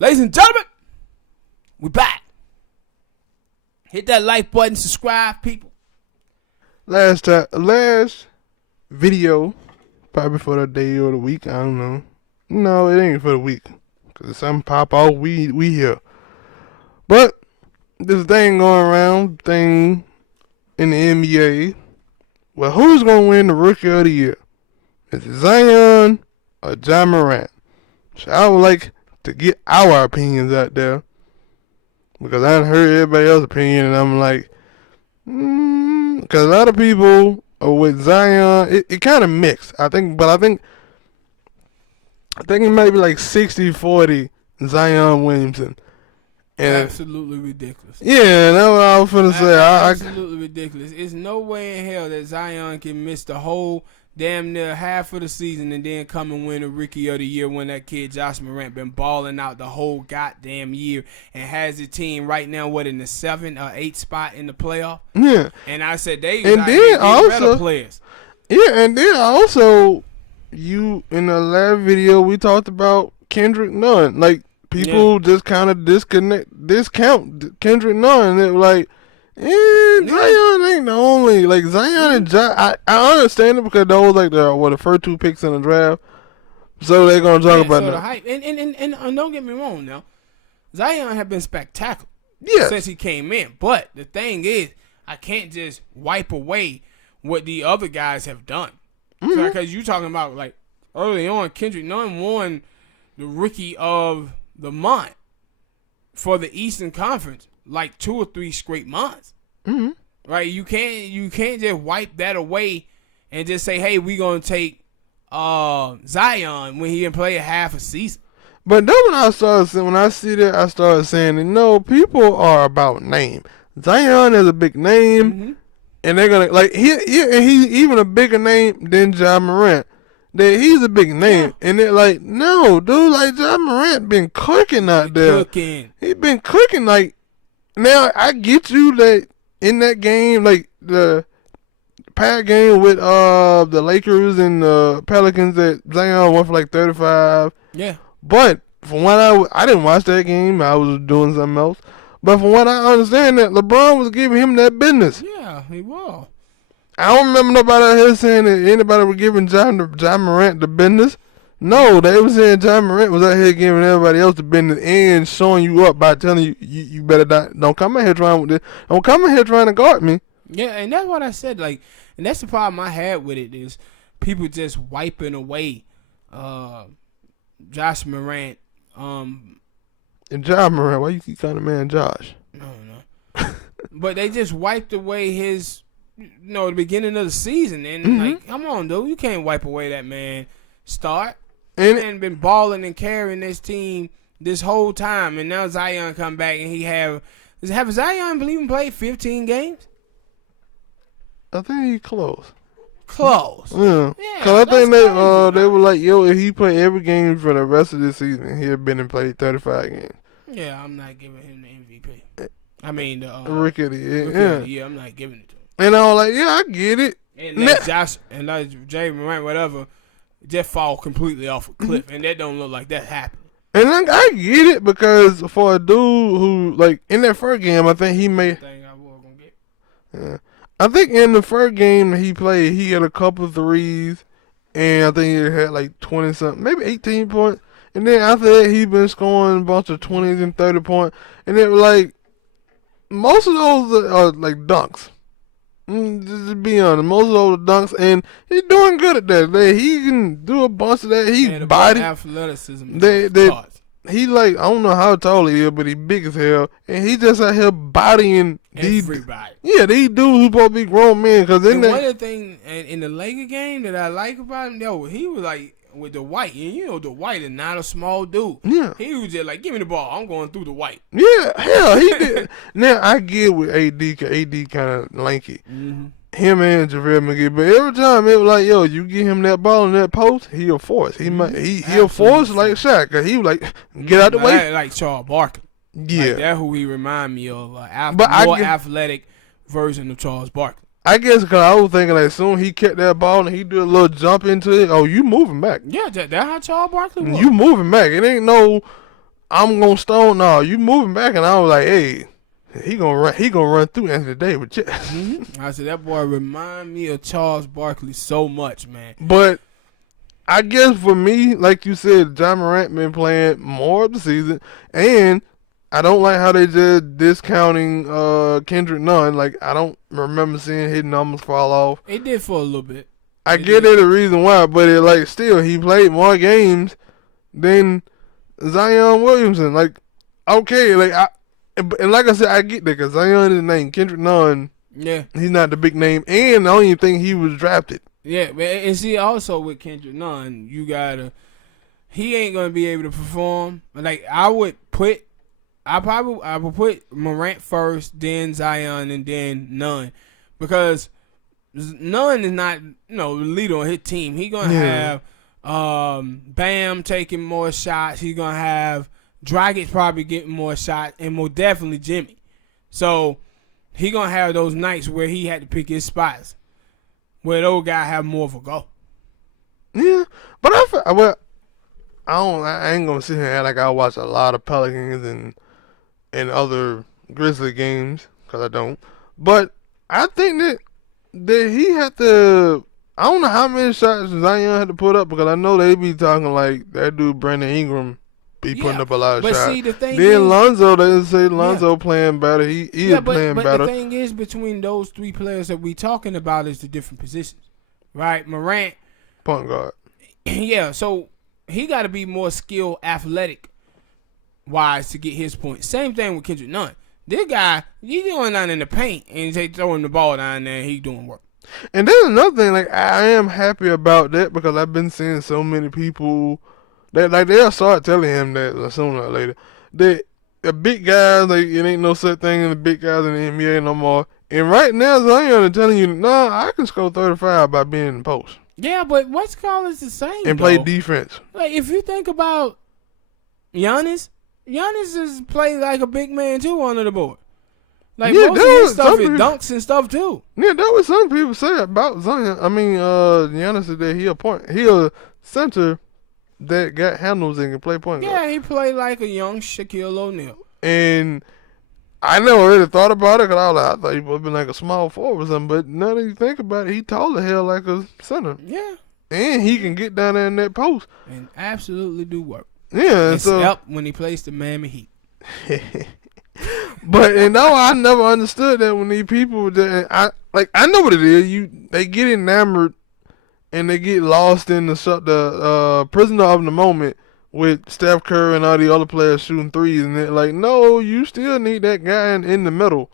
Ladies and gentlemen, we back. Hit that like button, subscribe, people. Last video, probably for the day or the week, I don't know. No, it ain't for the week. Because if something pop off, we here. But, this thing going around, thing in the NBA. Well, who's going to win the Rookie of the Year? Is it Zion or John Morant? So I would like to get our opinions out there. Because I done heard everybody else's opinion, and I'm like, because a lot of people are with Zion. It kind of mixed, I think, but I think it might be like 60-40 Zion Williamson. And absolutely ridiculous. Yeah, that's what I was finna say. Absolutely ridiculous. It's no way in hell that Zion can miss the whole damn near half of the season and then come and win a Rookie of the Year when that kid Josh Morant been balling out the whole goddamn year and has the team right now in the 7 or 8 spot in the playoff. Yeah. And I said they also players. Yeah, and then also you in the last video we talked about Kendrick Nunn. Like people just kind of discount Kendrick Nunn. It was like, Zion ain't the only, like, Zion and I understand it because those, like, the first 2 picks in the draft. So they're going to talk about that. The hype. And don't get me wrong now. Zion have been spectacular since he came in. But the thing is, I can't just wipe away what the other guys have done. Because you talking about, like, early on, Kendrick Nunn won the Rookie of the Month for the Eastern Conference. Like 2 or 3 straight months, right? You can't just wipe that away and just say, "Hey, we gonna take Zion" when he didn't play a half a season. But then when I see that, I started saying, no, people are about name. Zion is a big name, and they're gonna like he even a bigger name than Ja Morant. That he's a big name, and they're like, no, dude, like Ja Morant been cooking out there. He been cooking like. Now, I get you that in that game, like the pack game with the Lakers and the Pelicans, that Zion won for like 35. Yeah. But from what I didn't watch that game. I was doing something else. But from what I understand, that LeBron was giving him that business. Yeah, he was. I don't remember nobody out here saying that anybody was giving John Morant the business. No, they were saying John Morant was out here giving everybody else the business and showing you up by telling you you better not, don't come in here trying with this. Don't come in here trying to guard me. Yeah, and that's what I said. Like, and that's the problem I had with it is people just wiping away Josh Morant. And John Morant, why you keep calling the man Josh? I don't know. But they just wiped away his, the beginning of the season. And, like, come on, dude. You can't wipe away that man start. And been balling and carrying this team this whole time, and now Zion come back and have Zion even played 15 games? I think he close. Yeah. Cause I think they were like, yo, if he played every game for the rest of the season, he'd been and played 35 games. Yeah, I'm not giving him the MVP. I mean the Rookie of the Year. Yeah, I'm not giving it to him. And I was like, yeah, I get it. And like Josh and like Jay Morant, whatever. Just fall completely off a cliff, and that don't look like that happened. And I get it because for a dude who, like, in that first game, I think he made. Yeah, I think in the first game that he played, he had a couple threes, and I think he had like 20 something, maybe 18 points. And then after that, he been scoring a bunch of 20s and 30 points, and it was like most of those are like dunks. Just to be honest, most of those dunks, and he's doing good at that. He can do a bunch of that. He body athleticism. He like, I don't know how tall he is, but he big as hell, and he just out here bodying everybody. These dudes who supposed to be grown men. Cause one of the things in the Laker game that I like about him, he was like with the white, and the white is not a small dude. Yeah, he was just like, give me the ball, I'm going through the white. Yeah, hell, he did. Now I get with AD, cause AD kind of lanky. Him and JaVale McGee, but every time it was like, yo, you get him that ball in that post, he'll force. He'll force like Shaq, cause he was like, get out the way. Like Charles Barkley. Yeah, like that's who he remind me of, more athletic version of Charles Barkley. I guess because I was thinking like soon he kept that ball and he do a little jump into it. Oh, you moving back? Yeah, that's how Charles Barkley was. You moving back? It ain't no I'm gonna stone. No, you moving back, and I was like, hey, he gonna run through Anthony Davis. Mm-hmm. I said that boy remind me of Charles Barkley so much, man. But I guess for me, like you said, John Morant been playing more of the season, and I don't like how they just discounting Kendrick Nunn. Like, I don't remember seeing his numbers fall off. It did for a little bit. I get it, the reason why, but it like still he played more games than Zion Williamson. Like, okay, like and like I said, I get that because Zion is named Kendrick Nunn. Yeah, he's not the big name, and I don't even think he was drafted. Yeah, and see, also with Kendrick Nunn, he ain't gonna be able to perform. Like I would put Morant first, then Zion, and then Nunn, because Nunn is not the leader on his team. He gonna have Bam taking more shots. He's gonna have Dragic probably getting more shots, and more definitely Jimmy. So he gonna have those nights where he had to pick his spots, where those guys have more of a go. Yeah, but I ain't gonna sit here and act like I watch a lot of Pelicans and other Grizzly games because I don't. But I think that he had to. I don't know how many shots Zion had to put up because I know they be talking like that dude Brandon Ingram be putting up a lot of shots. See, the thing then is, Lonzo, they say Lonzo playing better. He is playing better. But the thing is, between those three players that we talking about is the different positions, right? Morant, point guard. Yeah, so he got to be more skilled, athletic wise to get his point. Same thing with Kendrick Nunn. This guy, he doing nothing in the paint and they throwing the ball down there and he doing work. And there's another thing, like I am happy about that because I've been seeing so many people that like they'll start telling him that sooner or later that the big guys, like it ain't no such thing in the big guys in the NBA no more. And right now Zion is telling you, no, I can score 35 by being in the post. Yeah, but what's called is the same and play defense. Like if you think about Giannis is played like a big man too under the board. Like most of his stuff is dunks and stuff too. Yeah, that was some people say about Zion. I mean, Giannis is that he a center that got handles and can play point guard. Yeah, he played like a young Shaquille O'Neal. And I never really thought about it because I thought he would have been like a small forward or something. But now that you think about it, he tall the hell like a center. Yeah. And he can get down there in that post. And absolutely do work. Yeah. Except when he plays the Miami Heat. But I never understood that when these people I know what it is. They get enamored and they get lost in the prisoner of the moment with Steph Curry and all the other players shooting threes, and they're like, no, you still need that guy in the middle.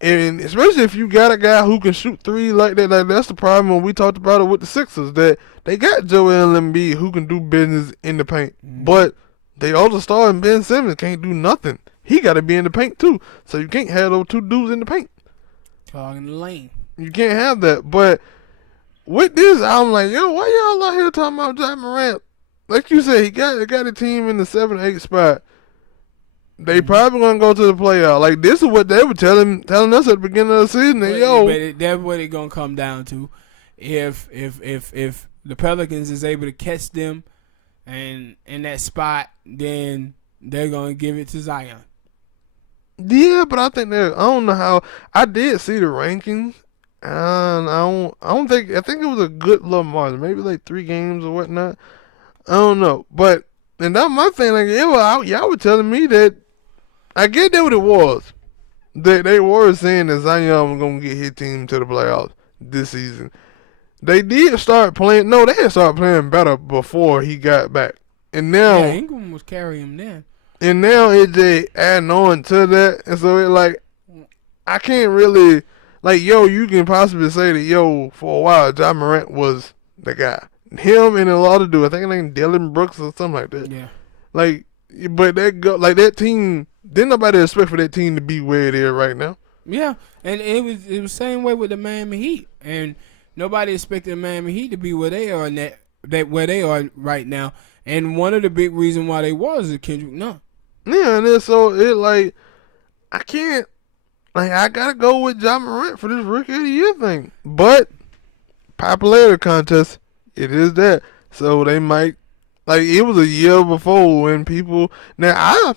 And especially if you got a guy who can shoot threes like that, like that's the problem when we talked about it with the Sixers, that they got Joel Embiid who can do business in the paint, but they also starting Ben Simmons can't do nothing. He got to be in the paint too, so you can't have those two dudes in the paint. Clogging the lane. You can't have that. But with this, I'm like, yo, why y'all out here talking about John Morant? Like you said, he got a team in the 7-8 spot. They probably gonna go to the playoff. Like this is what they were telling us at the beginning of the season. That, that's what it's gonna come down to. If the Pelicans is able to catch them and in that spot, then they're gonna give it to Zion. Yeah, but I think I don't know how. I did see the rankings, and I think it was a good little margin, maybe like 3 games or whatnot. I don't know, but and that was my thing. Like, y'all were telling me that I get that what it was. They were saying that Zion was gonna get his team to the playoffs this season. They did start playing. No, they had started playing better before he got back, and now Ingram was carrying him then. And now it's just adding on to that. And so it's like, I can't really, like, you can possibly say that, for a while, John Morant was the guy. Him and a lot of dudes. I think his name Dylan Brooks or something like that. Yeah. Like, but that team, didn't nobody expect for that team to be where it is right now. Yeah. And it was the same way with the Miami Heat. And nobody expected the Miami Heat to be where they are where they are right now. And one of the big reasons why they was Kendrick Nunn. Yeah, and then so it like I can't I gotta go with John Morant for this Rookie of the Year thing. But popularity contest, it is that. So they might Like, it was a year before when people... Now, I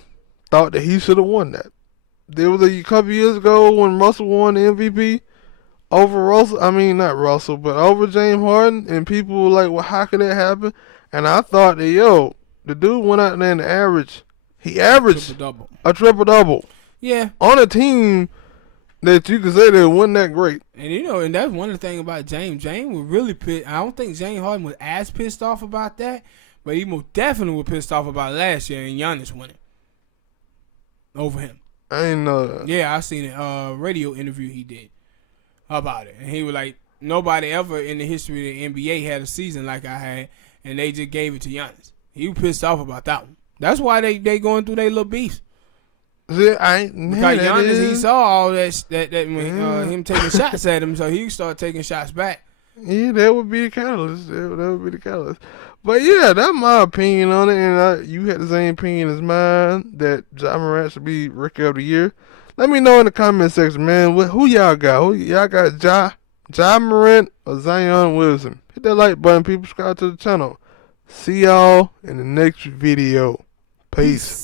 thought that he should have won that. There was a couple years ago when Russell won the MVP over Russell. I mean, not Russell, but over James Harden. And people were like, well, how could that happen? And I thought that, the dude went out there and he averaged a triple-double. Yeah. On a team that you could say that wasn't that great. And, and that's one of the things about James. James was really pissed. I don't think James Harden was as pissed off about that, but he most definitely was pissed off about last year and Giannis winning over him. I didn't know that. Yeah, I seen a radio interview he did about it. And he was like, nobody ever in the history of the NBA had a season like I had, and they just gave it to Giannis. He was pissed off about that one. That's why they going through their little beefs. Because Giannis, he saw all that when him taking shots at him, so he started taking shots back. Yeah, that would be the catalyst. But yeah, that's my opinion on it, and you had the same opinion as mine that Ja Morant should be Rookie of the Year. Let me know in the comment section, man. Who y'all got? Y'all got Ja Morant or Zion Williamson? Hit that like button, people. Subscribe to the channel. See y'all in the next video. Peace.